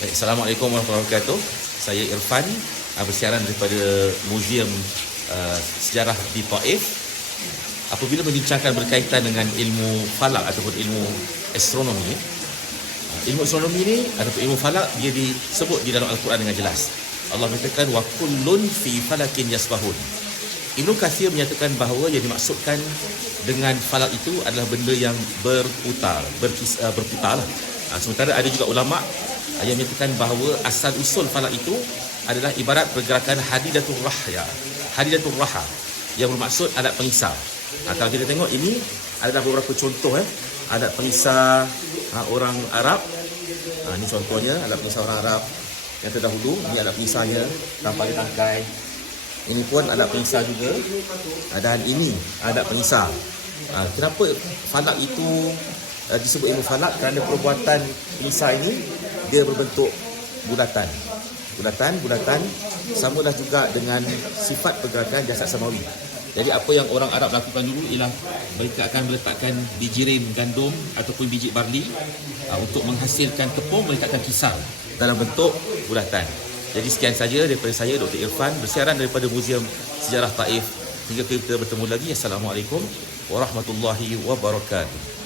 Baik, Assalamualaikum warahmatullahi wabarakatuh. Saya Irfan, bersiaran daripada Muzium Sejarah di Taif. Apabila membincangkan berkaitan dengan ilmu falak ataupun ilmu astronomi, ilmu astronomi ni ataupun ilmu falak, dia disebut di dalam Al-Quran dengan jelas. Allah menyatakan wa kullun fi falakin yasbahun. Ibnu Katsir menyatakan bahawa yang dimaksudkan dengan falak itu adalah benda yang berputar lah. Sementara ada juga ulama yang menyatakan bahawa asal usul falak itu adalah ibarat pergerakan hadidatul raha yang bermaksud alat pengisar. Kalau kita tengok ini adalah beberapa contoh alat pengisar orang Arab. Ini contohnya alat pengisar orang Arab yang terdahulu. Ini alat pengisarnya tanpa ada tangkai. Ini pun alat pengisar juga, dan ini alat pengisar. Kenapa falak itu disebut ilmu falak? Kerana perbuatan pengisar ini dia berbentuk bulatan. Samalah juga dengan sifat pergerakan jasad samawi. Jadi apa yang orang Arab lakukan dulu ialah mereka akan meletakkan biji rim gandum ataupun biji barli untuk menghasilkan tepung. Mereka akan kisar dalam bentuk bulatan. Jadi sekian saja daripada saya, Dr. Irfan, bersiaran daripada Muzium Sejarah Taif. Hingga kita bertemu lagi. Assalamualaikum warahmatullahi wabarakatuh.